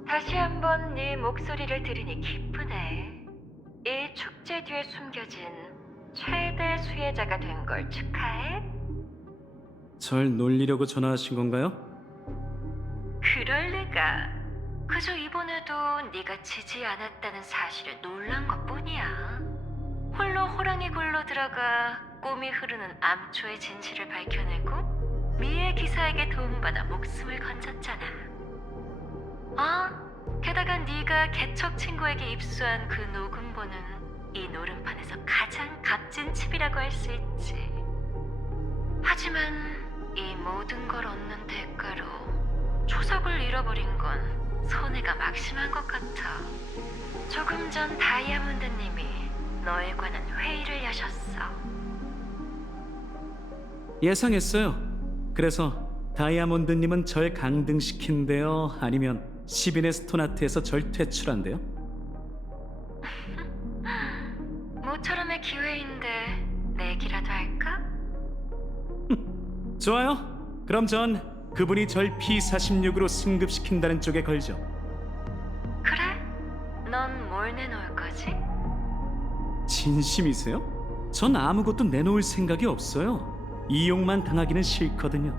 다시 한번 네 목소리를 들으니 기쁘네. 이 축제 뒤에 숨겨진 최대 수혜자가 된 걸 축하해. 절 놀리려고 전화하신 건가요? 그럴 리가. 그저 이번에도 네가 지지 않았다는 사실에 놀란 것뿐이야. 홀로 호랑이 굴로 들어가 꿈이 흐르는 암초의 진실을 밝혀내고 미의 기사에게 도움받아 목숨을 건졌잖아. 게다가 네가 개척 친구에게 입수한 그 녹음본은 이 노름판에서 가장 값진 칩이라고 할 수 있지. 하지만 이 모든 걸 얻는 대가로 초석을 잃어버린 건 손해가 막심한 것 같아. 조금 전 다이아몬드님이 너에 관한 회의를 여셨어. 예상했어요. 그래서 다이아몬드님은 절 강등시킨대요? 아니면 10인의 스톤아트에서 절 퇴출한대요? 모처럼의 기회인데 내기라도 할까? 좋아요. 그럼 전 그분이 절 P46으로 승급시킨다는 쪽에 걸죠. 그래? 넌 뭘 내놓을 거지? 진심이세요? 전 아무것도 내놓을 생각이 없어요. 이용만 당하기는 싫거든요.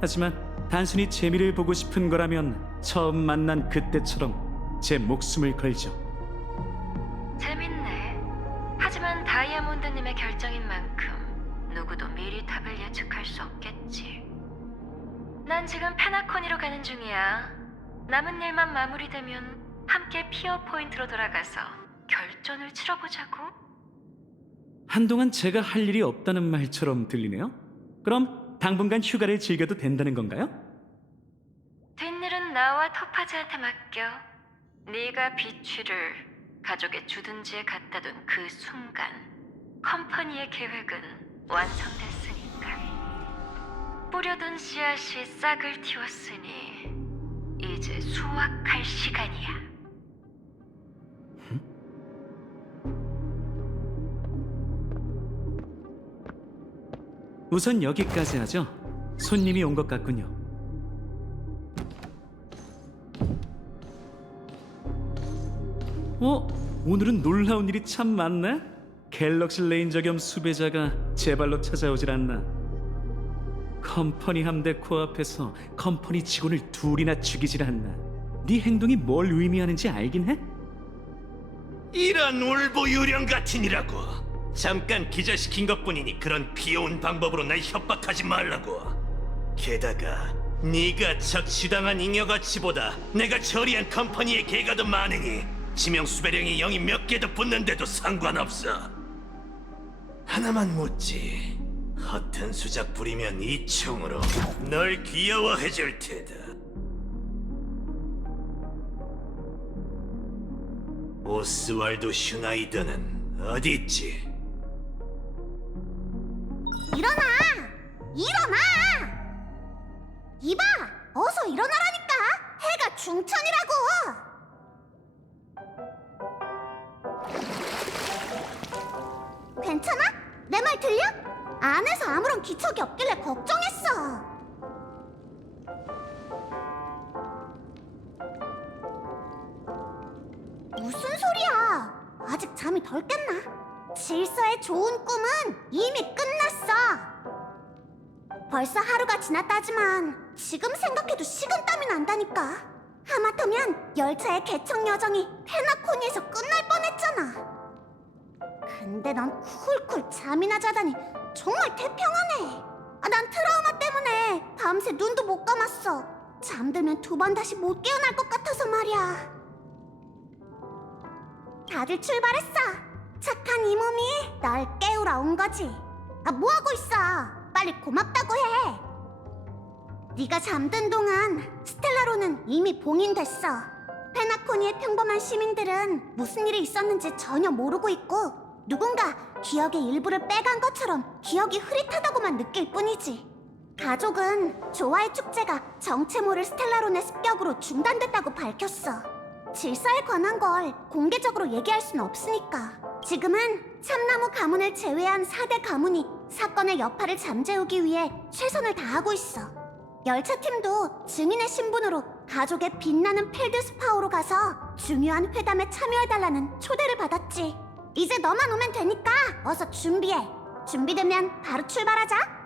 하지만 단순히 재미를 보고 싶은 거라면 처음 만난 그때처럼 제 목숨을 걸죠. 재밌네. 하지만 다이아몬드님의 결정인 만큼 누구도 미리 답을 예측할 수 없겠지. 난 지금 페나코니로 가는 중이야. 남은 일만 마무리되면 함께 피어 포인트로 돌아가서 결전을 치러보자고. 한동안 제가 할 일이 없다는 말처럼 들리네요. 그럼 당분간 휴가를 즐겨도 된다는 건가요? 뒷일은 나와 토파즈한테 맡겨. 네가 비취를 가족의 주둔지에 갖다 둔 그 순간 컴퍼니의 계획은 완성됐으니까. 뿌려둔 씨앗이 싹을 틔웠으니 이제 수확할 시간이야. 우선 여기까지 하죠. 손님이 온 것 같군요. 오늘은 놀라운 일이 참 많네. 갤럭시 레인저 겸 수배자가 제 발로 찾아오질 않나. 컴퍼니 함대 코앞에서 컴퍼니 직원을 둘이나 죽이질 않나. 네 행동이 뭘 의미하는지 알긴 해? 이런 울보 유령 같으니라고. 잠깐 기절시킨 것뿐이니 그런 귀여운 방법으로 날 협박하지 말라고. 게다가 네가 적시당한 잉여가치보다 내가 처리한 컴퍼니의 개가 더 많으니 지명수배령이 영이 몇 개 더 붙는데도 상관없어. 하나만 묻지. 허튼 수작 부리면 이 총으로 널 귀여워해줄 테다. 오스왈도 슈나이더는 어디 있지? 일어나! 일어나! 이봐! 어서 일어나라니까! 해가 중천이라고! 괜찮아? 내 말 들려? 안에서 아무런 기척이 없길래 걱정했어. 무슨 소리야? 아직 잠이 덜 깼나? 질서의 좋은 꿈은 이미 끝났어. 벌써 하루가 지났다지만 지금 생각해도 식은땀이 난다니까. 하마터면 열차의 개척 여정이 페나코니에서 끝날 뻔했잖아. 근데 넌 쿨쿨 잠이나 자다니 정말 태평하네. 난 트라우마 때문에 밤새 눈도 못 감았어. 잠들면 두 번 다시 못 깨어날 것 같아서 말이야. 다들 출발했어. 착한 이 몸이 널 깨우러 온 거지. 뭐하고 있어? 빨리 고맙다고 해. 네가 잠든 동안 스텔라로는 이미 봉인됐어. 페나코니의 평범한 시민들은 무슨 일이 있었는지 전혀 모르고 있고 누군가 기억의 일부를 빼간 것처럼 기억이 흐릿하다고만 느낄 뿐이지. 가족은 조화의 축제가 정체 모를 스텔라론의 습격으로 중단됐다고 밝혔어. 질서에 관한 걸 공개적으로 얘기할 수는 없으니까. 지금은 참나무 가문을 제외한 4대 가문이 사건의 여파를 잠재우기 위해 최선을 다하고 있어. 열차팀도 증인의 신분으로 가족의 빛나는 펠드스파우로 가서 중요한 회담에 참여해달라는 초대를 받았지. 이제 너만 오면 되니까 어서 준비해. 준비되면 바로 출발하자.